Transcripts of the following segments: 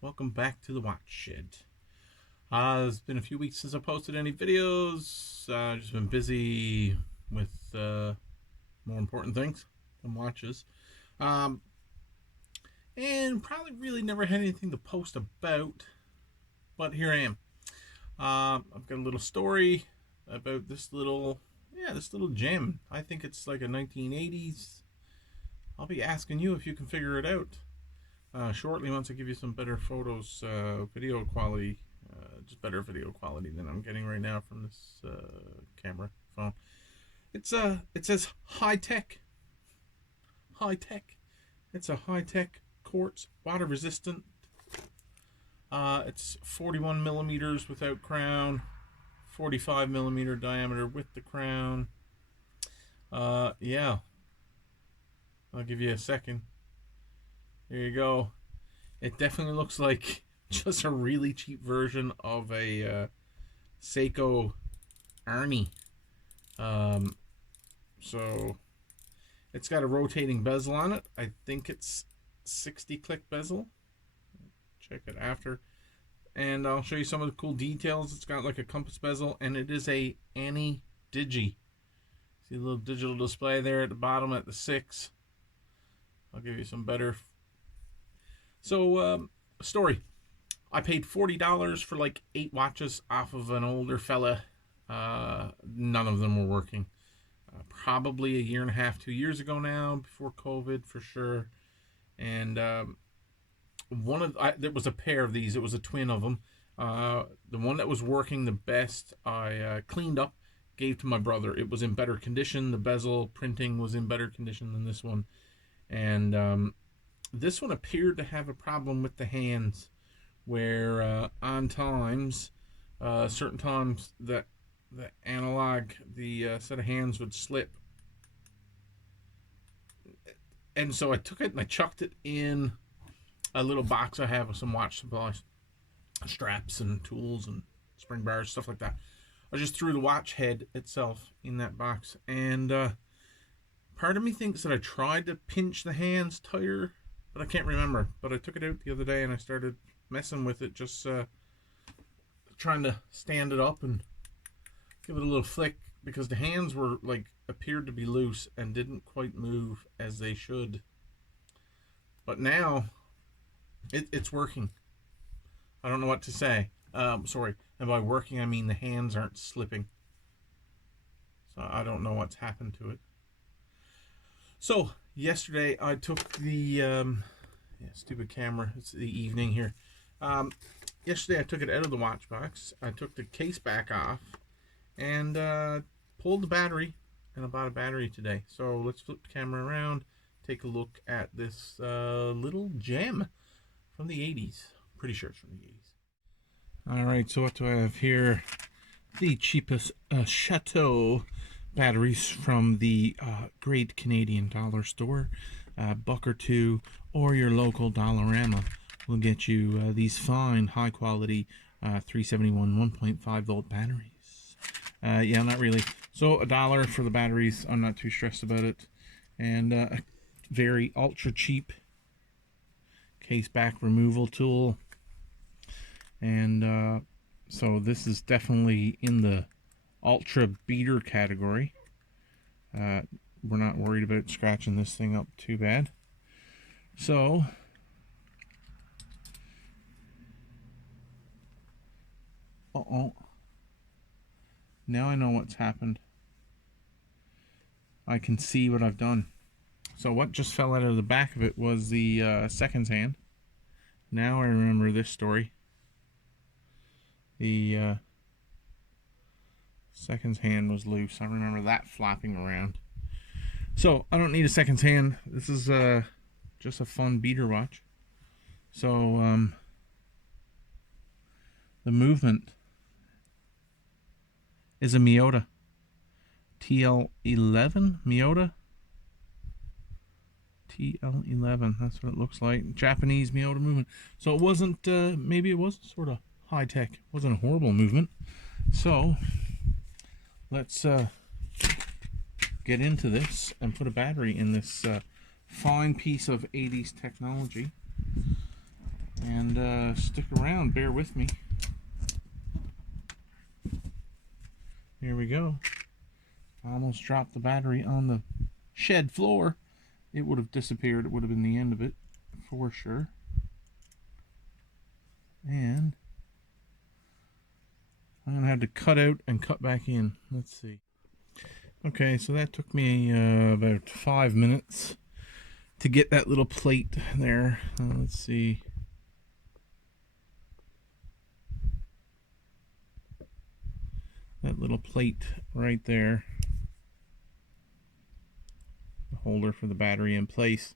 Welcome back to the Watch Shed. It's been a few weeks since I posted any videos. Just been busy with more important things than watches. And probably really never had anything to post about, but here I am. I've got a little story about this little gem. I think it's like a 1980s. I'll be asking you if you can figure it out shortly, once I give you some better photos, video quality, just better video quality than I'm getting right now from this camera phone. It says high tech. It's a high tech quartz, water resistant. It's 41 millimeters without crown, 45 millimeter diameter with the crown. Yeah, I'll give you a second. Here you go. It definitely looks like just a really cheap version of a Seiko Arnie. So it's got a rotating bezel on it. I think it's 60 click bezel. Check it after. And I'll show you some of the cool details. It's got like a compass bezel, and it is a Annie Digi. See the little digital display there at the bottom at the 6. I'll give you some better. So, story. I paid $40 for like 8 watches off of an older fella. None of them were working. Probably a year and a half, 2 years ago now, before COVID for sure. And there was a pair of these. It was a twin of them. The one that was working the best, I cleaned up, gave to my brother. It was in better condition. The bezel printing was in better condition than this one. And this one appeared to have a problem with the hands, where on times, certain times, the analog, the set of hands would slip. And so I took it and I chucked it in a little box I have with some watch supplies, straps and tools and spring bars, stuff like that. I just threw the watch head itself in that box, and part of me thinks that I tried to pinch the hands tighter, but I can't remember. But I took it out the other day and I started messing with it, just trying to stand it up and give it a little flick, because the hands were like, appeared to be loose and didn't quite move as they should. But now it's working. I don't know what to say. Sorry, and by working I mean the hands aren't slipping. So I don't know what's happened to it. So yesterday I took the stupid camera. It's the evening here. Yesterday I took it out of the watch box. I took the case back off and pulled the battery, and I bought a battery today. So let's flip the camera around, take a look at this little gem from the 80s. Pretty sure it's from the 80s. Alright, so what do I have here? The cheapest Chateau batteries from the great Canadian dollar store. Buck or two, or your local Dollarama will get you these fine, high quality 371 1.5 volt batteries. Yeah, not really. So $1 for the batteries. I'm not too stressed about it. And a very ultra cheap case back removal tool. And so this is definitely in the ultra beater category. we're not worried about scratching this thing up too bad. So now I know what's happened. I can see what I've done. So what just fell out of the back of it was the seconds hand. Now I remember this story. The seconds hand was loose. I remember that flapping around. So I don't need a seconds hand. This is just a fun beater watch. So the movement is a Miyota TL11. Miyota TL11. That's what it looks like. Japanese Miyota movement. So it wasn't. Maybe it was sort of high tech. It wasn't a horrible movement. So let's get into this and put a battery in this fine piece of 80s technology. And stick around. Bear with me. Here we go. I almost dropped the battery on the shed floor. It would have disappeared. It would have been the end of it for sure. And I'm going to have to cut out and cut back in. Let's see. Okay, so that took me about 5 minutes to get that little plate there. Let's see. That little plate right there. The holder for the battery in place.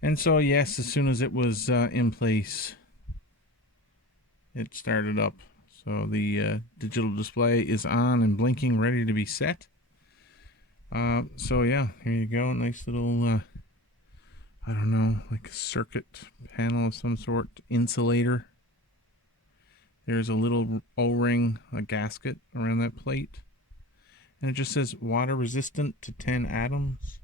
And so yes, as soon as it was in place, it started up. So the digital display is on and blinking, ready to be set. So yeah, here you go. Nice little, I don't know, like a circuit panel of some sort, insulator. There's a little O-ring, a gasket around that plate. And it just says water resistant to 10 atoms.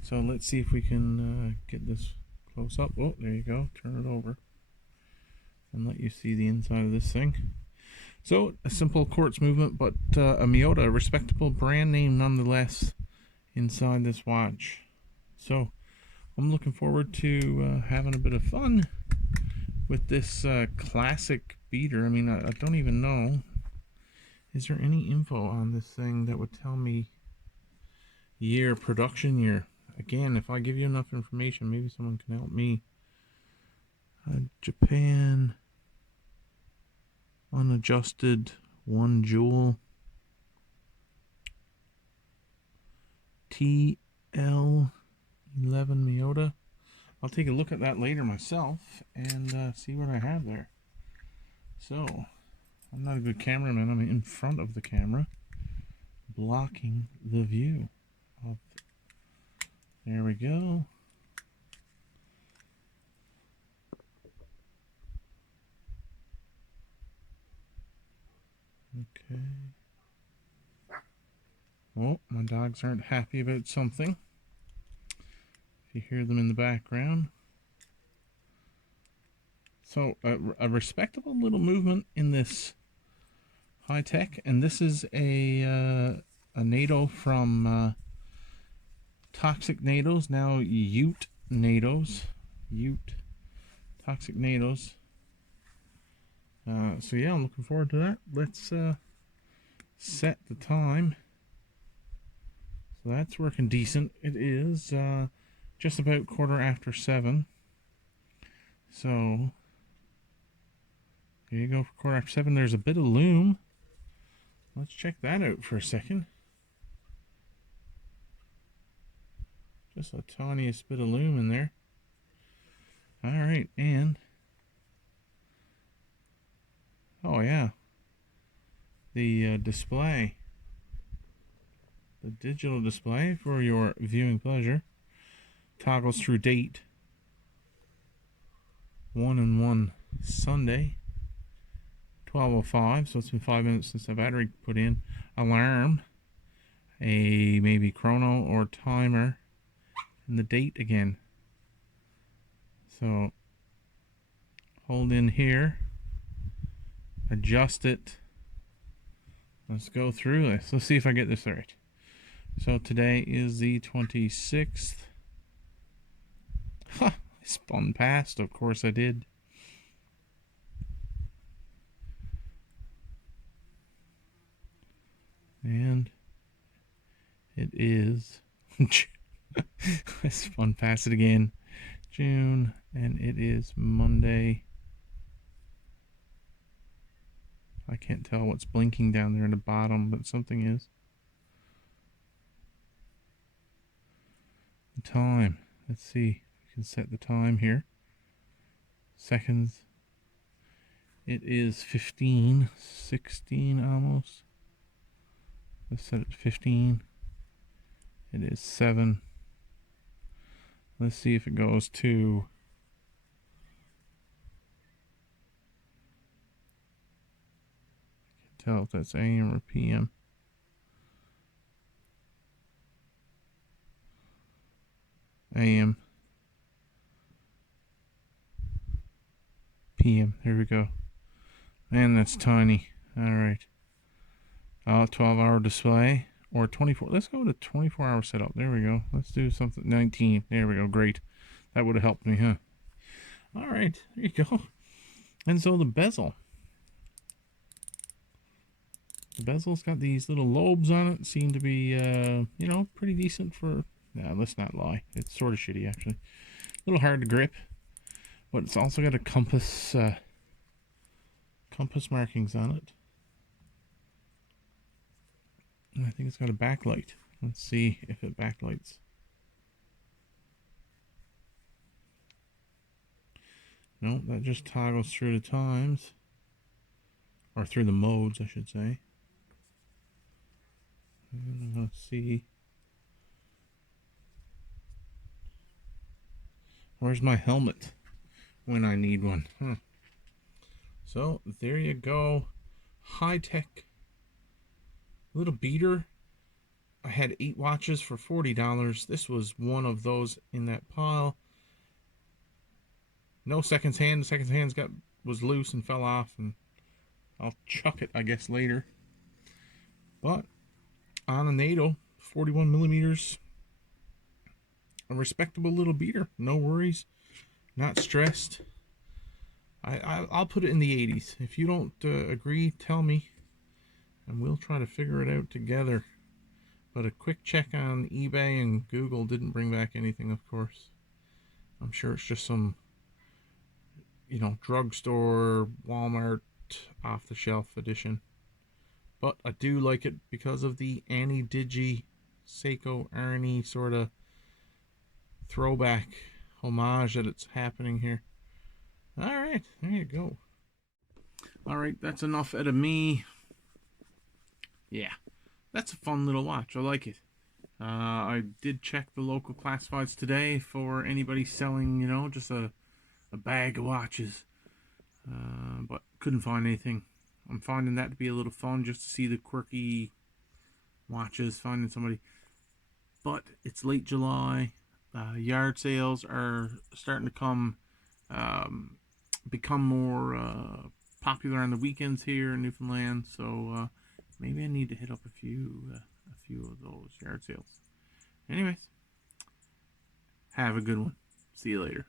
So let's see if we can get this close up. Oh, there you go. Turn it over and let you see the inside of this thing. So a simple quartz movement, but a Miyota, a respectable brand name nonetheless, inside this watch. So I'm looking forward to having a bit of fun with this classic beater. I mean, I don't even know. Is there any info on this thing that would tell me year, production year? Again, if I give you enough information, maybe someone can help me. Japan, unadjusted, 1 joule. TL11 Miyota. I'll take a look at that later myself and see what I have there. So, I'm not a good cameraman. I'm in front of the camera, blocking the view. There we go. Okay. Oh, my dogs aren't happy about something. You hear them in the background. So a respectable little movement in this high tech, and this is a NATO from Toxic NATOs, now Ute NATOs, Toxic NATOs. So yeah, I'm looking forward to that. Let's set the time. So that's working decent. It is just about 7:15. So here you go for 7:15. There's a bit of loom. Let's check that out for a second. Just the tiniest bit of loom in there. Alright, and oh yeah, the display, the digital display for your viewing pleasure, toggles through date 1/1 Sunday, 12:05. So it's been 5 minutes since the battery put in. Alarm, a maybe chrono or timer, and the date again. So hold in here, adjust it. Let's go through this. Let's see if I get this right. So today is the 26th. Ha! I spun past, of course I did. And it is I spun past it again. June, and it is Monday. I can't tell what's blinking down there in the bottom, but something is. The time. Let's see. We can set the time here. Seconds. It is 15, 16 almost. Let's set it to 15. It is 7. Let's see if it goes to tell if that's AM or PM. AM. PM. There we go. And that's tiny. Alright. 12-hour display. Or 24. Let's go to 24-hour setup. There we go. Let's do something. 19. There we go. Great. That would have helped me, huh? Alright. There you go. And so the bezel. The bezel's got these little lobes on it. Seem to be, you know, pretty decent for... Nah, let's not lie. It's sort of shitty, actually. A little hard to grip. But it's also got a compass, compass markings on it. And I think it's got a backlight. Let's see if it backlights. No, that just toggles through the times. Or through the modes, I should say. And let's see. Where's my helmet when I need one? Huh. So, there you go. High-tech little beater. I had 8 watches for $40. This was one of those in that pile. No seconds hand. The seconds hand was loose and fell off, and I'll chuck it, I guess, later. But on a NATO, 41 millimeters, a respectable little beater. No worries, not stressed. I'll put it in the 80s. If you don't agree, tell me, and we'll try to figure it out together. But a quick check on eBay and Google didn't bring back anything, of course. I'm sure it's just some, you know, drugstore, Walmart, off-the-shelf edition. But I do like it because of the Annie Digi Seiko Arnie sort of throwback homage that it's happening here. Alright, there you go. Alright, that's enough out of me. Yeah, that's a fun little watch. I like it. I did check the local classifieds today for anybody selling, you know, just a bag of watches. But couldn't find anything. I'm finding that to be a little fun, just to see the quirky watches, finding somebody. But it's late July. Yard sales are starting to become more popular on the weekends here in Newfoundland. So maybe I need to hit up a few of those yard sales. Anyways, have a good one. See you later.